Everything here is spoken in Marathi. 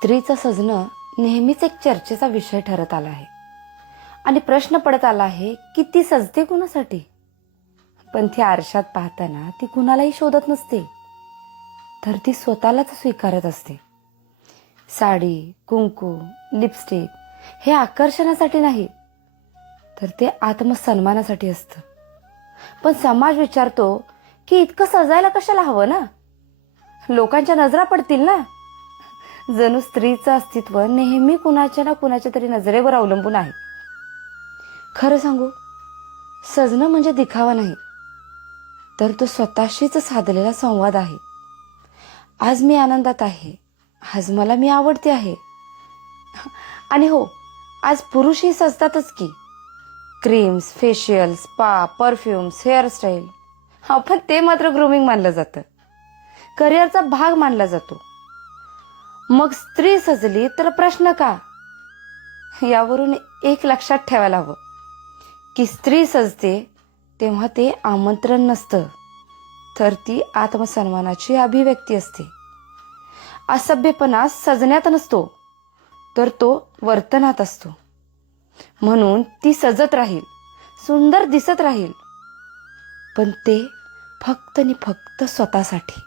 स्त्रीचं सजणं नेहमीच एक चर्चेचा विषय ठरत आला आहे आणि प्रश्न पडत आला आहे की ती सजते कुणासाठी. पण ती आरशात पाहताना ती कुणालाही शोधत नसते, तर ती स्वतःलाच स्वीकारत असते. साडी, कुंकू, लिपस्टिक हे आकर्षणासाठी नाही, तर ते आत्मसन्मानासाठी असतं. पण समाज विचारतो की इतकं सजायला कशाला हवं ना, लोकांच्या नजरा पडतील ना. जणू स्त्रीचं अस्तित्व नेहमी कुणाच्या ना कुणाच्या तरी नजरेवर अवलंबून आहे. खरं सांगू, सजणं म्हणजे दिखावा नाही, तर तो स्वतःशीच साधलेला संवाद आहे. आज मी आनंदात आहे, आज मला मी आवडते आहे. आणि हो, आज पुरुषही सजतातच की. Creams, facial, spa, perfumes, hairstyle, पण ते मात्र ग्रूमिंग मानलं जातं, करिअरचा भाग मानला जातो. मग स्त्री सजली तर प्रश्न का? यावरून एक लक्षात ठेवायला हवं की स्त्री सजते तेव्हा ते आमंत्रण नसतं, तर ती आत्मसन्मानाची अभिव्यक्ती असते. असभ्यपणा सजण्यात नसतो, तर तो वर्तनात असतो. म्हणून ती सजत राहील, सुंदर दिसत राहील, पण ते फक्त आणि फक्त स्वतःसाठी.